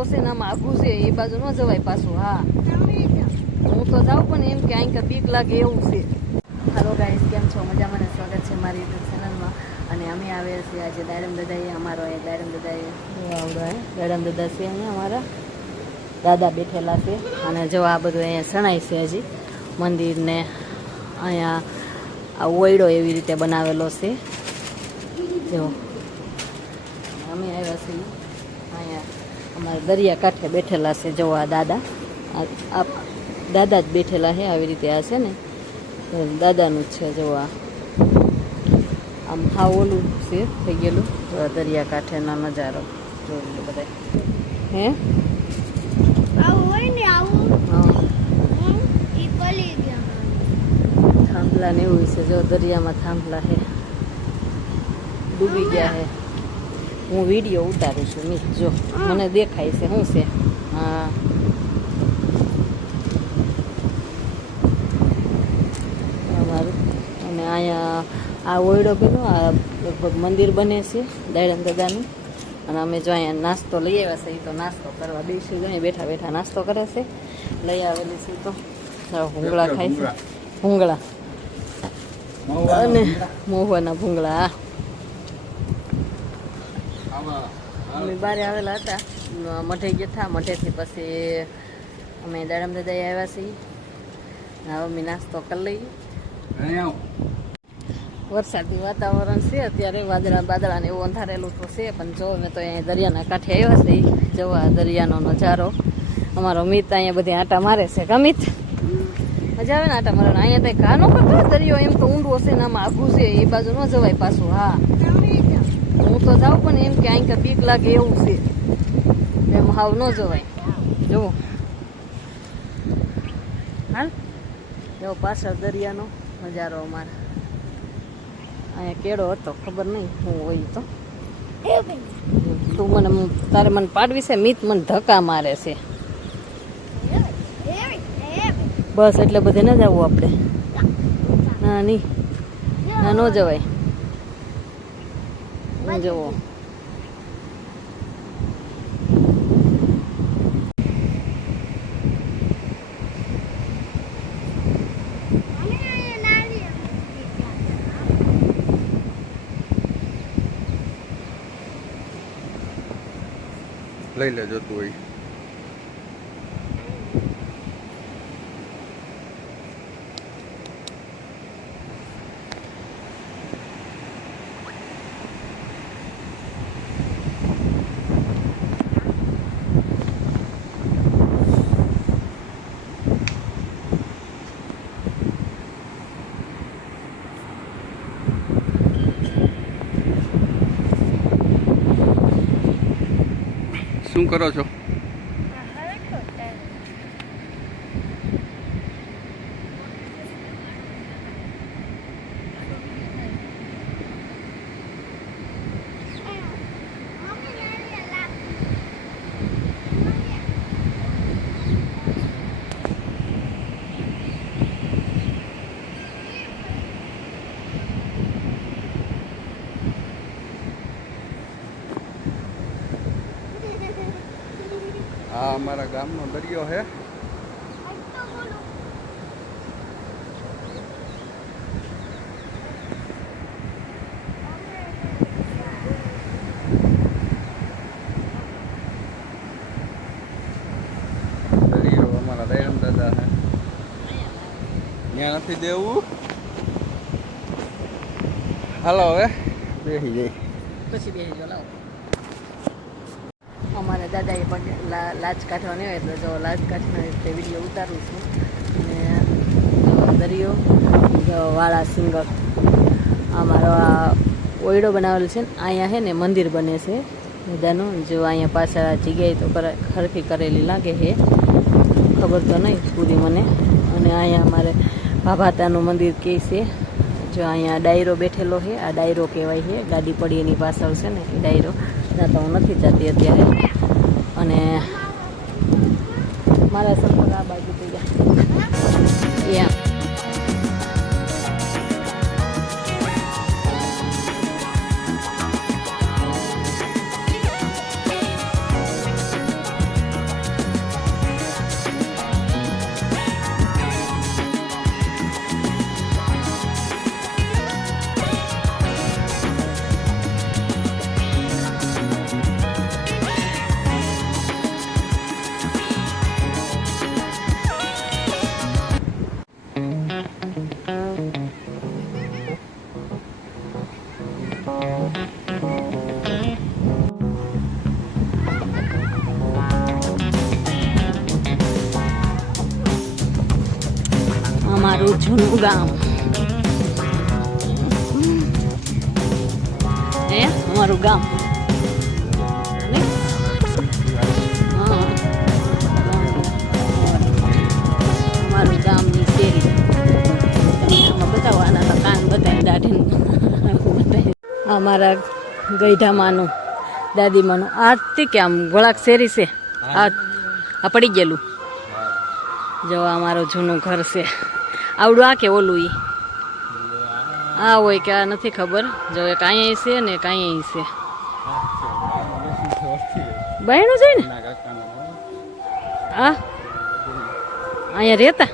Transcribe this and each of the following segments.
ઊંડું હશે ને આમાં આઘું છે, એ બાજુ ન જવાય પાછું, હા. હું તો જાઉં પણ એમ કે અહીં બીક લાગે એવું છે. હાલો ગાઈસ કેમ છો? મજામાં સ્વાગત છે મારી યુટ્યુબ ચેનલમાં અને અમે આવ્યા છીએ આજે દાડમ દાદાએ, અમારો અહીંયા દાડમ દાદાએ. આવડો, હે? દાડમ દાદા છે અહીંયા અમારા? દાદા બેઠેલા છે. અને જો આ બધું અહીંયા શણાય છે હજી. મંદિરને અહીંયા આ ઓયડો એવી રીતે બનાવેલો છે. જો. અમે આવ્યા છીએ અહીંયા. અમારા દરિયા કાંઠે બેઠેલા છે જો આ દાદા. આ આ દાદા જ બેઠેલા છે આવી રીતે આ છે ને. દાદાનું જ છે જો આ. આમ હા ઓલું છે થઈ ગયેલું. તો આ દરિયા કાંઠેનો નજારો જોઈ બધા. હે? હા. થાંભલા ને એવું છે જો દરિયામાં થાંભલા છે. ડૂબી ગયા છે. હું વીડિયો ઉતારું છું મિત જો મને દેખાય છે શું છે? હા. અમારું અને અહીંયા આ ઓયડો પેલો આ લગભગ મંદિર બને છે દાયડમ દાદાનું. અને અમે જો અહીંયા નાસ્તો લઈ આવ્યા છે એ તો નાસ્તો કરવા બેસી જો અહીંયા બેઠા બેઠા નાસ્તો કરે છે. લઈ આવેલી છે તો. ભૂંગળા ખાય છે. ભૂંગળા અને મોહવાના ભૂંગળા અમે બારે આવેલા હતા. મઢે ગયા હતા. મઢેથી પછી અમે દાડમ દાદા આવ્યા છીએ. હવે અમે નાસ્તો કરી લઈએ. વરસાદી વાતાવરણ છે. અત્યારે વાદળા બાદળા ને એવું અંધારેલું તો છે પણ જો અમે તો અહીંયા દરિયાના કાંઠે આવ્યા છે જોવા દરિયાનો નજારો. અમારો મિત અહીંયા બધી આટા મારે છે. ગમિત મજા આવે ને આટા મારે અહીંયા તો કાનો કરતો દરિયો એમ તો ઊંડું હશે ને આમાં આઘું છે. એ બાજુ ન જવાય પાછું. હા. હું તો જાઉં પણ એમ કે અહીં કે બીક લાગે એવું છે. એમ હાવ ન જવાય. જુઓ. હાલ. એવો પાછળ દરિયાનો નજારો અમારે. અહીંયા કેળો હતો, ખબર નહીં હું હોય તો. તું મને તારે મને પાડવી છે? મિત મને ધક્કા મારે છે. બસ એટલે બધે ન જવું આપણે. ના, નહીં. ના, ન જવાય. ન જવો લઈ લેજો શું કરો છો આ અમારા ગામનો દરિયો છે દરિયો અમારા દયામ દાદા છે ત્યાં નથી દેવું? હાલો હવે. બેસી જઈ પછી બેસી જો લાવો. દાદાએ પણ લાજ કાઢવાની હોય એટલે જો લાજ કાઢીને તે વીડિયો ઉતારું છું. અને દરિયો વાળા સિંગર અમારો આ ઓયડો બનાવેલો છે ને, અહીંયા છે ને મંદિર બને છે બધાનું. જો અહીંયા પાછળ જગ્યાએ તો ખરખી કરેલી લાગે છે. ખબર તો નહીં પૂરી મને. અને અહીંયા અમારે ભાભાતાનું મંદિર કહે છે. જો અહીંયા ડાયરો બેઠેલો છે, આ ડાયરો કહેવાય છે. ગાડી પડી એની પાછળ છે ને, એ ડાયરો. ત્યાં તો હું નથી જતી અત્યારે. અને મારા સંપર્ક આ બાજુ થઈ ગયા. જૂનું ગામ હે અમારું ગામ. અમારું ગામની શેરી બતાવવાના હતા કાન બતાવી દાઢી અમારા મારા ગઈઢામાનું દાદીમાનું આ તે કે આમ ગોળાક શેરી છે આ આ પડી ગયેલું જો અમારું જૂનું ઘર છે આવડું આ કે ઓલું ઈ? આ હોય કે આ નથી ખબર. જો એક અહીંયા છે ને એક અહીંયા છે. બહેણું છે ને? હા? અહીંયા રહેતા?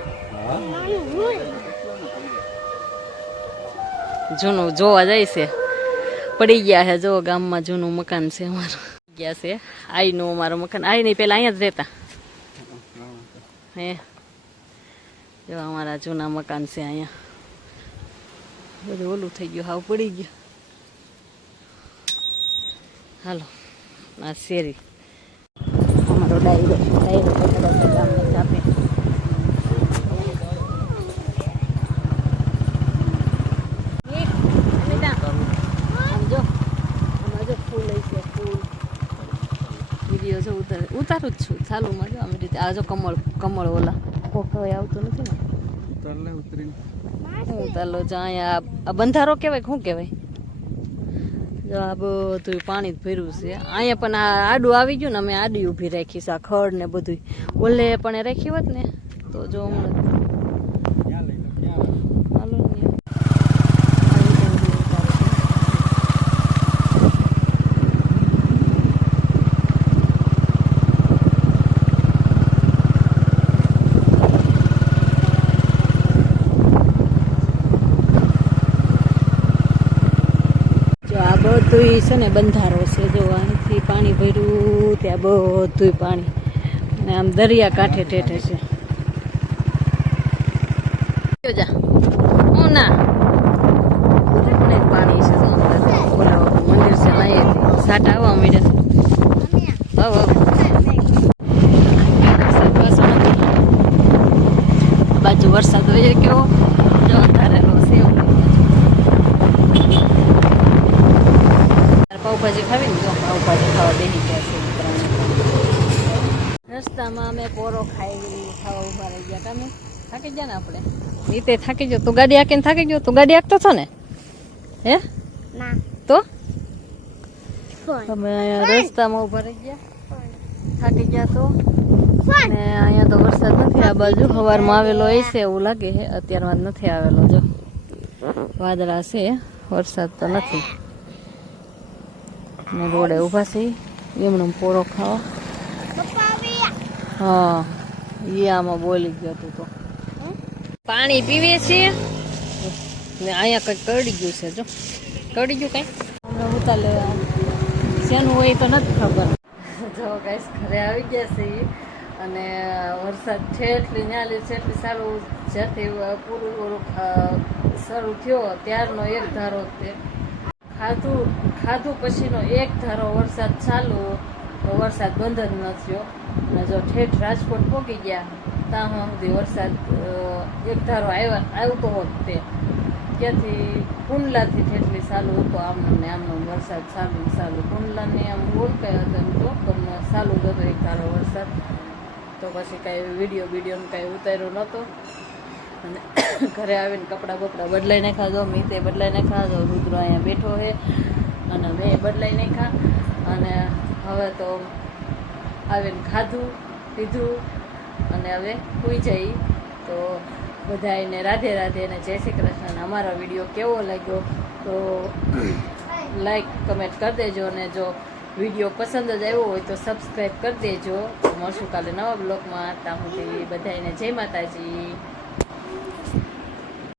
જૂનું જોવા જાય છે. પડી ગયા છે, જો ગામમાં જૂનું મકાન છે અમારું. ગયા છે. આઈનું અમારું મકાન. આઈ નહીં પેલા અહીંયા જ રહેતા. હે? જો અમારા જૂના મકાન છે અહીંયા. બધું ઓલું થઈ ગયું, હાવ પડી ગયું. હાલો, આ શેરી. અમારો ડાયરો ડાયરો ગામને આમ વીડિયો ઉતારું જ છું. ચાલુ જો આવી રીતે, આ જો કમળ કમળ ઓલા. હવે આવતું નથી ને? ઉતરીને. જો અહીંયા આ- બંધારો કહેવાય શું કહેવાય? જો આ બધું પાણી જ ભર્યું છે. અહીંયા પણ આ આડું આવી ગયું ને અમે આડી ઊભી રાખી છે આ ખડ ને બધું ઓલે પણ એ રાખી હોત ને તો જો હમણાં ક્યાં લઈ લો ક્યાં હાલો ને. આવી રીતે બધું ઉતારે છે. જો આ બધું છે ને બંધારો છે, જો અહીંથી પાણી ભર્યું, ત્યાં બધું પાણી. અને આમ દરિયા કાંઠે ઠેઠે છે. જા હું ના. પણ છે મંદિર છે સાટ આવવા માંડ્યા છે હવ હવ વરસાદ પાછો નથી. આ બાજુ વરસાદ હોય છે કેવો જો ધારેલો છે એવું. તારે ખાવી ને તો પાવભાજી ખાવા બેસી ગયા છે રસ્તામાં અમે પોરો ખાઈ ખાવા ઊભા રહી ગયા. તમે થાકી ગયા ને આપણે? રીતે થાકી ગયો. તું ગાડી આકીને થાકી ગયો? તું ગાડી આકતો છો ને? હે? ના. તો? તમે અહીંયા રસ્તામાં ઊભા રહી ગયા? થાકી ગયા તો? ને અહીંયા તો વરસાદ નથી. આ બાજુ સવારમાં આવેલો એ છે એવું લાગે છે. અત્યારમાં નથી આવેલો. જો. વાદળા છે. વરસાદ તો નથી. ને રોડે ઊભા છે. એમણે પોરો ખાવા. હા એ આમાં બોલી ગયો તું તો. પાણી પીવે છીએ. ને અહીંયા કંઈક કરડી ગયું છે જો. કરડી ગયું કંઈ? હમણાં ઉતાલે શેનું હોય તો નથી ખબર. જો ગાઈસ ઘરે આવી ગયા છે. અને વરસાદ છેટલી ન્યાલી છેટલી સારું જ્યાંથી પૂરું શરૂ થયો. ત્યારનો એક ધારો તે ખાધું ખાધું પછીનો એક ધારો વરસાદ ચાલુ, તો વરસાદ બંધ જ ન થયો. અને જો ઠેઠ રાજકોટ પહોંચી ગયા, ત્યાં સુધી વરસાદ એક ધારો આવ્યા, આવતો હોત તે. ત્યાંથી કુંડલાથી ઠેઠલી ચાલુ હતો આમનો ને આમનો વરસાદ ચાલુ ચાલુ. કુંડલાને આમ ઓળખાય હતો એમ તો, પણ ચાલુ હતો એક ધારો વરસાદ. તો પછી કાંઈ વીડિયો વિડીયોનું કાંઈ ઉતાર્યો નહોતો. અને ઘરે આવીને કપડાં બપડા બદલાઈ ખાધો જો મીતે બદલાઈ નાખ્યા, જો રુદ્ર અહીંયા બેઠો છે. અને મેં બદલાઈ નાખ્યા. અને હવે તો આવીને ખાધું, પીધું અને હવે સુઈ જઈ. તો બધાને રાધે રાધે અને જય શ્રી કૃષ્ણ. અમારો વીડિયો કેવો લાગ્યો તો લાઈક, કમેન્ટ કરી દેજો. અને જો વીડિયો પસંદ જ આવ્યો હોય તો સબસ્ક્રાઈબ કરી દેજો. મળશું કાલે નવા બ્લોગમાં. ત્યાં સુધી બધાને જય માતાજી.